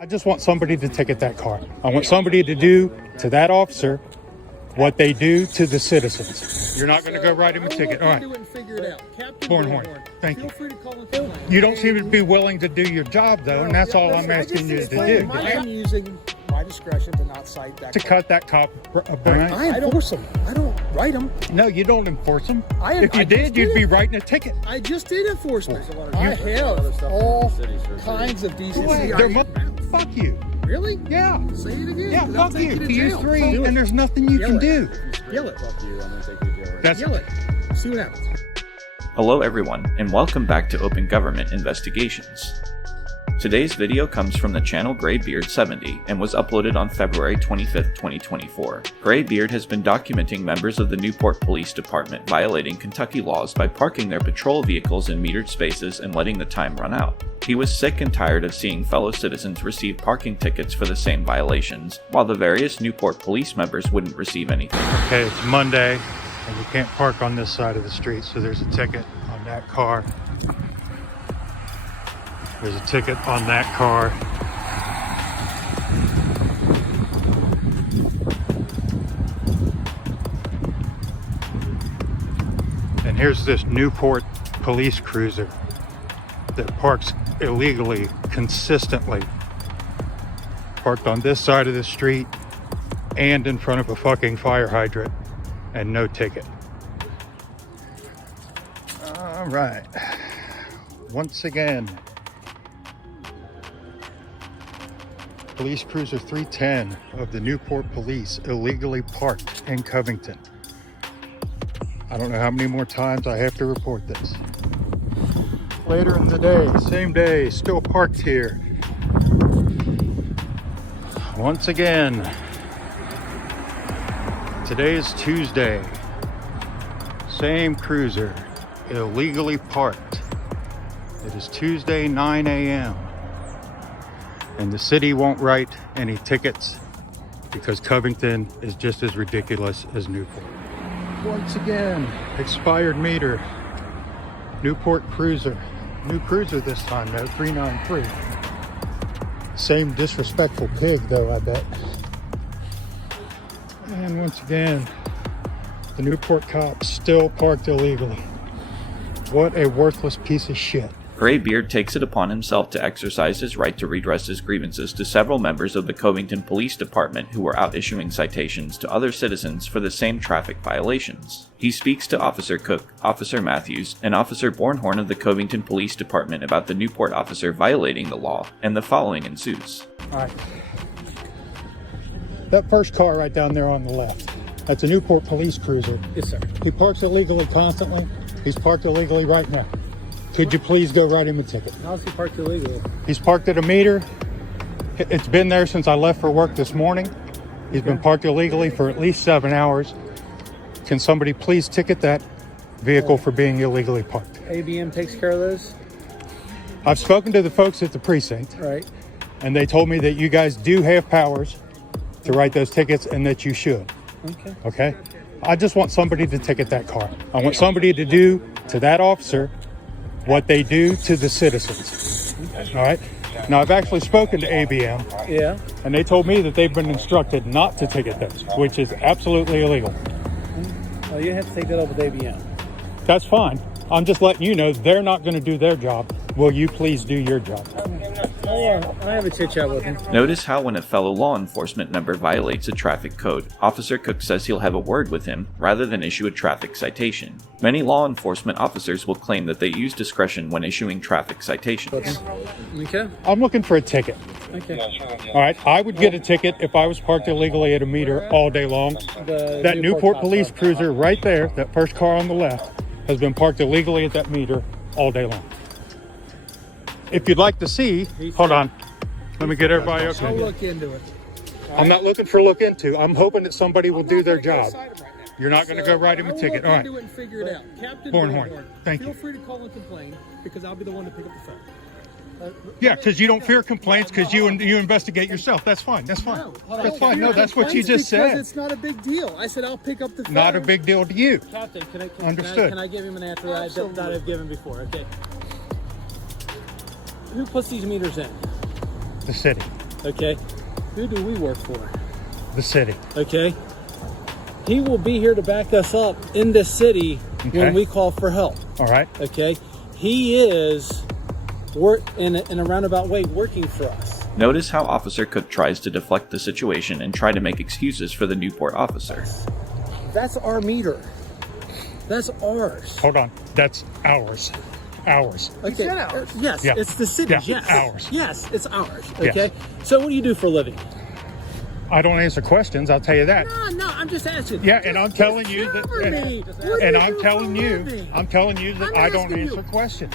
I just want somebody to ticket that car. I want somebody to do to that officer what they do to the citizens. You're not going to go write him a ticket. All right. Bornhorn, thank you. You don't seem to be willing to do your job, though, and that's all I'm asking you to do. I am using my discretion to not cite that. To cut that cop a bonus. I enforce them. I don't write them. No, you don't enforce them. If you did, you'd be writing a ticket. I just did enforcement. I have all kinds of decency. Fuck you. Really? Yeah. Say it again. Yeah, fuck you. You use 3, and there's nothing you can do. Yell it. Fuck you, I'm gonna take you to jail. Yell it. See what happens. Hello everyone, and welcome back to Open Government Investigations. Today's video comes from the channel Greybeard70 and was uploaded on February 25th, 2024. Greybeard has been documenting members of the Newport Police Department violating Kentucky laws by parking their patrol vehicles in metered spaces and letting the time run out. He was sick and tired of seeing fellow citizens receive parking tickets for the same violations, while the various Newport police members wouldn't receive anything. Okay, it's Monday, and you can't park on this side of the street, so there's a ticket on that car. There's a ticket on that car. And here's this Newport police cruiser that parks illegally, consistently. Parked on this side of the street and in front of a fucking fire hydrant, and no ticket. All right. Once again, Police Cruiser 310 of the Newport Police illegally parked in Covington. I don't know how many more times I have to report this. Later in the day, same day, still parked here. Once again, today is Tuesday. Same cruiser, illegally parked. It is Tuesday, 9 a.m. And the city won't write any tickets because Covington is just as ridiculous as Newport. Once again, expired meter. Newport Cruiser. New cruiser this time though, 393. Same disrespectful pig though, I bet. And once again, the Newport cops still parked illegally. What a worthless piece of shit. Greybeard takes it upon himself to exercise his right to redress his grievances to several members of the Covington Police Department who were out issuing citations to other citizens for the same traffic violations. He speaks to Officer Cook, Officer Matthews, and Officer Bornhorn of the Covington Police Department about the Newport officer violating the law, and the following ensues. Alright. That first car right down there on the left, that's a Newport police cruiser. Yes, sir. He parks illegally constantly. He's parked illegally right now. Could you please go write him a ticket? How's he parked illegally? He's parked at a meter. It's been there since I left for work this morning. He's been parked illegally for at least 7 hours. Can somebody please ticket that vehicle for being illegally parked? ABM takes care of those? I've spoken to the folks at the precinct. Right. And they told me that you guys do have powers to write those tickets and that you should. Okay. Okay? I just want somebody to ticket that car. I want somebody to do to that officer what they do to the citizens. All right? Now, I've actually spoken to ABM. Yeah. And they told me that they've been instructed not to ticket those, which is absolutely illegal. Well, you have to take that up with ABM. That's fine. I'm just letting you know they're not going to do their job. Will you please do your job? I have a chit chat with him. Notice how when a fellow law enforcement member violates a traffic code, Officer Cook says he'll have a word with him rather than issue a traffic citation. Many law enforcement officers will claim that they use discretion when issuing traffic citations. Okay. I'm looking for a ticket. Okay. All right, I would get a ticket if I was parked illegally at a meter all day long. That Newport police cruiser right there, that first car on the left, has been parked illegally at that meter all day long. If you'd like to see, hold on. Let me get everybody okay. I'll look into it. I'm not looking for look into. I'm hoping that somebody will do their job. You're not going to go write him a ticket. All right. I'll look into it and figure it out. Captain Bornhorn, thank you. Feel free to call and complain because I'll be the one to pick up the phone. Yeah, because you don't fear complaints because you investigate yourself. That's fine. That's fine. That's fine. No, that's what you just said. It's not a big deal. I said I'll pick up the phone. Not a big deal to you. Captain, Understood. Can I give him an answer that I've given before? Okay. Who puts these meters in? The city. Okay? Who do we work for? The city. Okay? He will be here to back us up in this city when we call for help. All right. Okay? He is, in a roundabout way, working for us. Notice how Officer Cook tries to deflect the situation and try to make excuses for the Newport officer. That's our meter. That's ours. Hold on. That's ours. Ours. Okay. Yes, Yeah. it's the city. Yeah, Yes. ours. Yes, it's ours. Yes. Okay? So what do you do for a living? I don't answer questions, I'll tell you that. No, I'm just asking. Yeah, and I'm telling you that, and I'm telling you that I don't answer questions.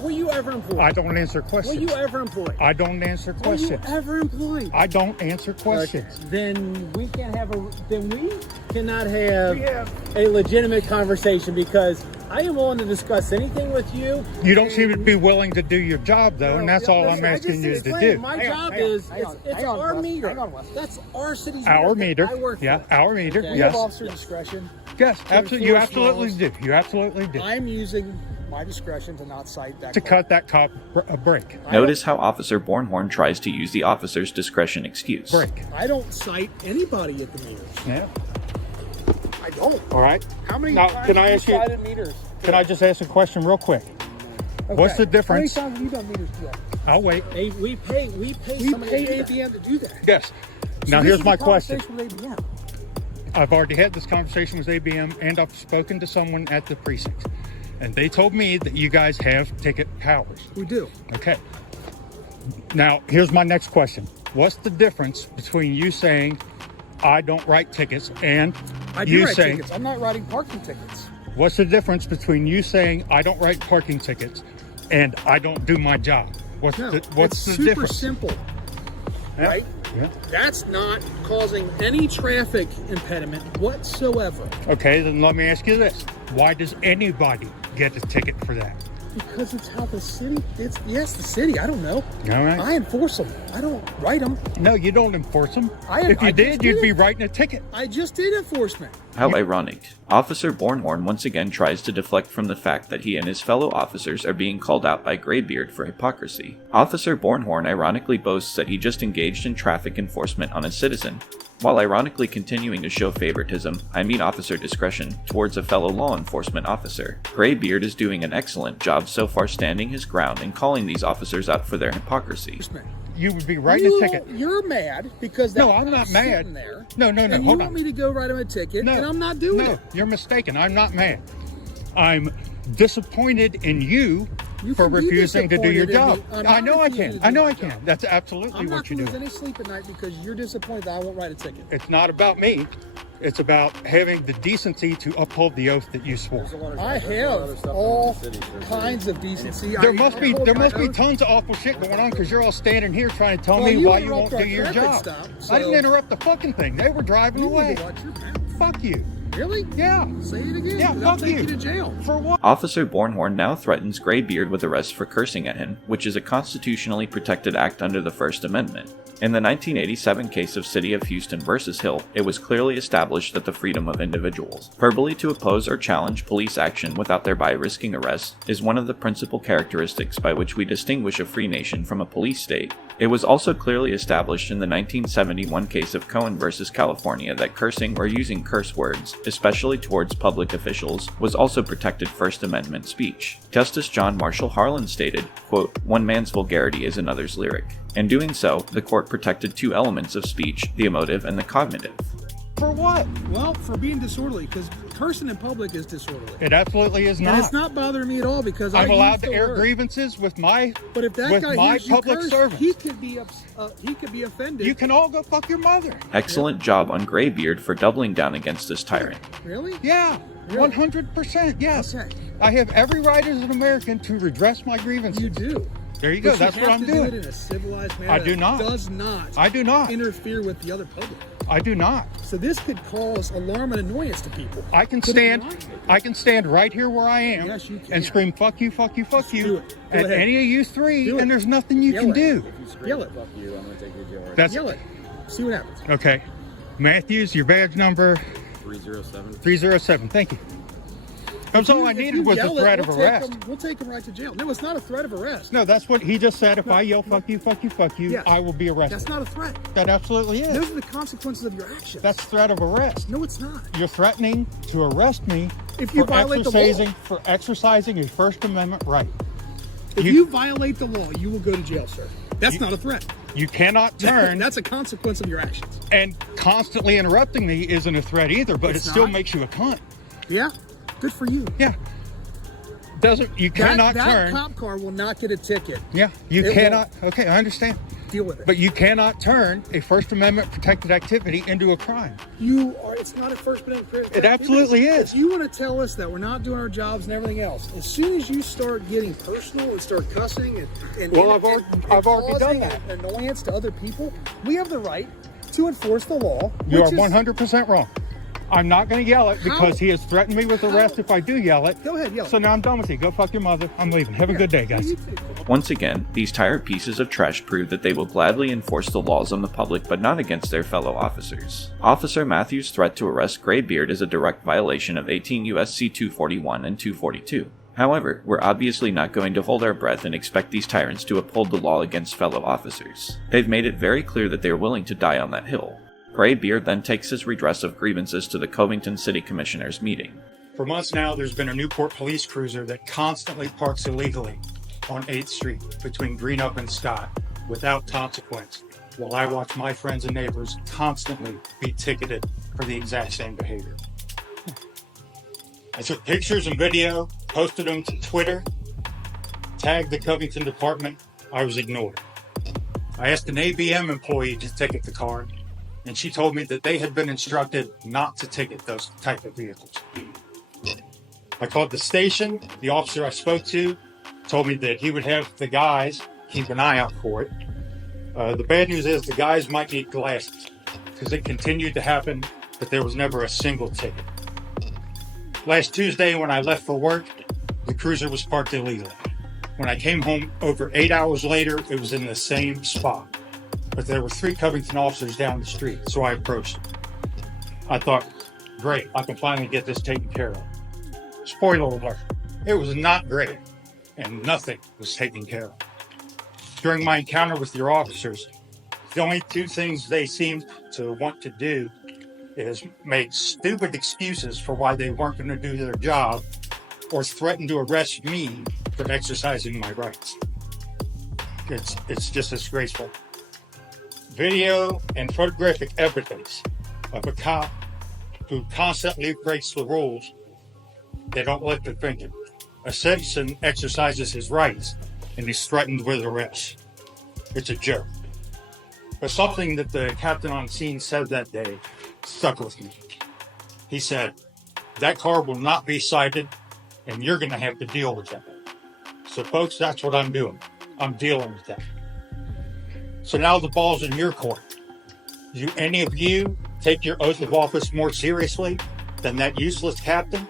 Were you ever employed? I don't answer Were questions. you ever employed? I don't answer questions. Were you ever employed? I don't answer questions. Okay. Then we cannot have a legitimate conversation, because I am willing to discuss anything with you. You don't seem to be willing to do your job, though, and that's all I'm asking you to do. My job is, it's our meter. That's our city's Our meter. I work Yeah, for. our meter. Okay. We have Yes. officer discretion. Yes, absolutely. You enforce absolutely laws. do. You absolutely do. I'm using my discretion to not cite that To car. cut that cop a break. Notice how Officer Bornhorn tries to use the officer's discretion excuse. Break. I don't cite anybody at the meters. Yeah. I don't. All right. How many Now, times can I have you ask you- cited meters? Can I just ask a question real quick? What's the difference? How many times have you done meters today? I'll wait. Hey, we pay We somebody to paid do that. ABM to do that. Yes. Now So this here's is my a question. conversation with ABM. I've already had this conversation with ABM, and I've spoken to someone at the precinct, and they told me that you guys have ticket powers. We do. Okay. Now here's my next question. What's the difference between you saying I don't write tickets and I do you write saying tickets. I'm not writing parking tickets. what's the difference between you saying I don't write parking tickets and I don't do my job? What's No, the it's super difference? simple, Yeah. right? Yeah. That's not causing any traffic impediment whatsoever. Okay, then let me ask you this. Why does anybody get a ticket for that? Because it's how the city, the city, I don't know. All right. I enforce them. I don't write them. No, you don't enforce them. I If you just did, you'd did be it. writing a ticket. I just did enforcement. How ironic. Officer Bornhorn once again tries to deflect from the fact that he and his fellow officers are being called out by Graybeard for hypocrisy. Officer Bornhorn ironically boasts that he just engaged in traffic enforcement on a citizen, while ironically continuing to show favoritism, officer discretion, towards a fellow law enforcement officer. Graybeard is doing an excellent job so far standing his ground and calling these officers out for their hypocrisy. You would be writing a ticket. You're mad because No, that I'm not cop's mad. sitting there. No, And hold you on. want me to go write him a ticket, No, and I'm not doing no, it. you're mistaken. I'm not mad. I'm disappointed in you, You for can be refusing to do your job. disappointed in me. I I'm know not I refusing can. to I do know my I can. job. That's absolutely I'm what not you're going to doing. lose any sleep at night because you're disappointed that I won't write a ticket. It's not about me. It's about having the decency to uphold the oath that you swore. I have all kinds of decency. There I must be uphold my oath. tons of awful shit going on because you're all standing here trying to tell Well, me you why you won't interrupt do our your traffic job. stop, I didn't so- interrupt the fucking thing. They were driving You away. need to watch your mouth. Fuck you. Really? Yeah. Say it again. Yeah, 'cause I'll fuck take you. you to jail. For what? Officer Bornhorn now threatens Graybeard with arrest for cursing at him, which is a constitutionally protected act under the First Amendment. In the 1987 case of City of Houston versus Hill, it was clearly established that the freedom of individuals, verbally to oppose or challenge police action without thereby risking arrest, is one of the principal characteristics by which we distinguish a free nation from a police state. It was also clearly established in the 1971 case of Cohen versus California that cursing or using curse words, especially towards public officials, was also protected First Amendment speech. Justice John Marshall Harlan stated, quote, "One man's vulgarity is another's lyric." In doing so, the court protected two elements of speech, the emotive and the cognitive. For what? Well, for being disorderly, because cursing in public is disorderly. It absolutely is And not. it's not bothering me at all because I'm I allowed use to the air word. grievances with my But if that with guy my hears you public curse, servants. he could be offended. You can all go fuck your mother. Excellent job on Graybeard for doubling down against this tyrant. Really? Yeah, Really? 100%. Yes. Okay. I have every right as an American to redress my grievances. You do. There you go. But That's you what have I'm to doing. Do it in a civilized manner. I do not. That does not. I do not. Interfere with the other public. I do not. So this could cause alarm and annoyance to people. I can Could it stand. not? I can stand right here where I am. Yes, you can. And scream "fuck you, fuck you, fuck Just you" do it. Go at ahead. any of you three, Do it. and there's nothing you Yell can it. do. Yell it. Fuck you, I'm gonna take you to jail. That's Yell it. See what happens. okay. Matthews, your badge number 307. 307. Thank you. That's all I needed was a threat of arrest. We'll take him right to jail. No, it's not a threat of arrest. No, that's what he just said. If I yell, fuck you, fuck you, fuck you, Yes. I will be arrested. That's not a threat. That absolutely is. Those are the consequences of your actions. That's threat of arrest. No, it's not. You're threatening to arrest me If you violate the law. for exercising a First Amendment right. If you violate the law, you will go to jail, sir. That's not a threat. You cannot turn. That's a consequence of your actions. And constantly interrupting me isn't a threat either, but It's it still not? makes you a cunt. Yeah, good for you. Yeah. You cannot that turn. cop car will not get a ticket. Yeah, you It cannot. Okay, I understand. Deal with it. But you cannot turn a First Amendment protected activity into a crime. It's not a First Amendment. It absolutely is. If you want to tell us that we're not doing our jobs and everything else, as soon as you start getting personal and start cussing and Well, I've already done causing that. an annoyance to other people, we have the right to enforce the law. You are which is- 100% wrong. I'm not going to yell it because How? he has threatened me with arrest if I do yell it. Go ahead, yell. So now I'm done with you. Go fuck your mother. I'm leaving. Have a good day, guys. You too. Once again, these Tyrant pieces of trash prove that they will gladly enforce the laws on the public but not against their fellow officers. Officer Matthews' threat to arrest Graybeard is a direct violation of 18 U.S.C. 241 and 242. However, we're obviously not going to hold our breath and expect these tyrants to uphold the law against fellow officers. They've made it very clear that they are willing to die on that hill. Graybeard then takes his redress of grievances to the Covington City Commissioners meeting. For months now, there's been a Newport Police cruiser that constantly parks illegally on 8th Street between Greenup and Scott without consequence, while I watch my friends and neighbors constantly be ticketed for the exact same behavior. I took pictures and video, posted them to Twitter, tagged the Covington department. I was ignored. I asked an ABM employee to ticket the car, and she told me that they had been instructed not to ticket those type of vehicles. I called the station. The officer I spoke to told me that he would have the guys keep an eye out for it. The bad news is the guys might need glasses because it continued to happen, but there was never a single ticket. Last Tuesday when I left for work, the cruiser was parked illegally. When I came home over 8 hours later, it was in the same spot. But there were 3 Covington officers down the street, so I approached them. I thought, great, I can finally get this taken care of. Spoiler alert, it was not great, and nothing was taken care of. During my encounter with your officers, the only 2 things they seemed to want to do is make stupid excuses for why they weren't going to do their job or threaten to arrest me for exercising my rights. It's just disgraceful. Video and photographic evidence of a cop who constantly breaks the rules, they don't let the finger. A citizen exercises his rights and is threatened with arrest. It's a joke. But something that the captain on scene said that day stuck with me. He said, that car will not be cited and you're going to have to deal with that. So folks, that's what I'm doing. I'm dealing with that. So now the ball's in your court. Do any of you take your oath of office more seriously than that useless captain?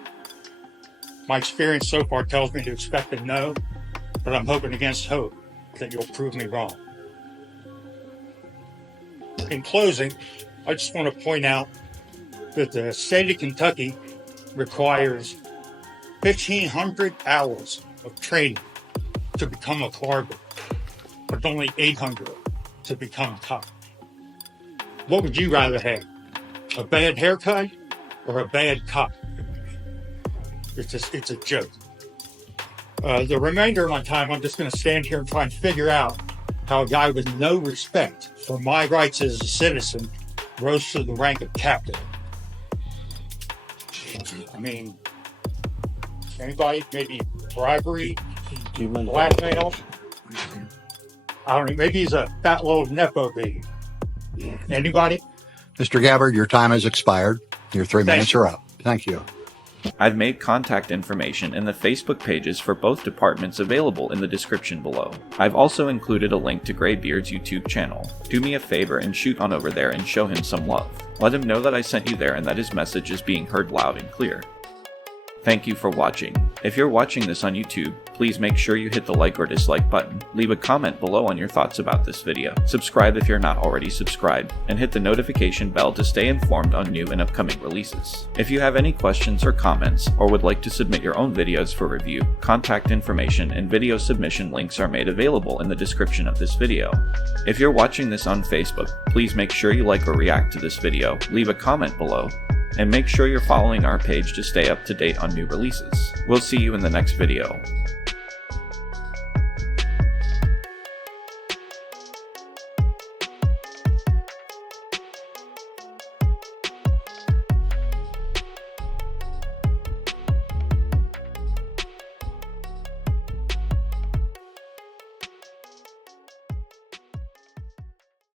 My experience so far tells me to expect a no, but I'm hoping against hope that you'll prove me wrong. In closing, I just want to point out that the state of Kentucky requires 1,500 hours of training to become a barber, but only 800 to become a cop. What would you rather have? A bad haircut or a bad cop? It's a joke. The remainder of my time, I'm just going to stand here and try and figure out how a guy with no respect for my rights as a citizen rose to the rank of captain. I mean, anybody? Maybe bribery, blackmail? I don't know. Maybe he's a fat little nepo baby. Anybody? Mr. Gabbard, your time has expired. Your 3 minutes are up. Thank you. I've made contact information in the Facebook pages for both departments available in the description below. I've also included a link to Graybeard's YouTube channel. Do me a favor and shoot on over there and show him some love. Let him know that I sent you there and that his message is being heard loud and clear. Thank you for watching. If you're watching this on YouTube, please make sure you hit the like or dislike button, leave a comment below on your thoughts about this video, subscribe if you're not already subscribed, and hit the notification bell to stay informed on new and upcoming releases. If you have any questions or comments, or would like to submit your own videos for review, contact information and video submission links are made available in the description of this video. If you're watching this on Facebook, please make sure you like or react to this video, leave a comment below, and make sure you're following our page to stay up to date on new releases. We'll see you in the next video.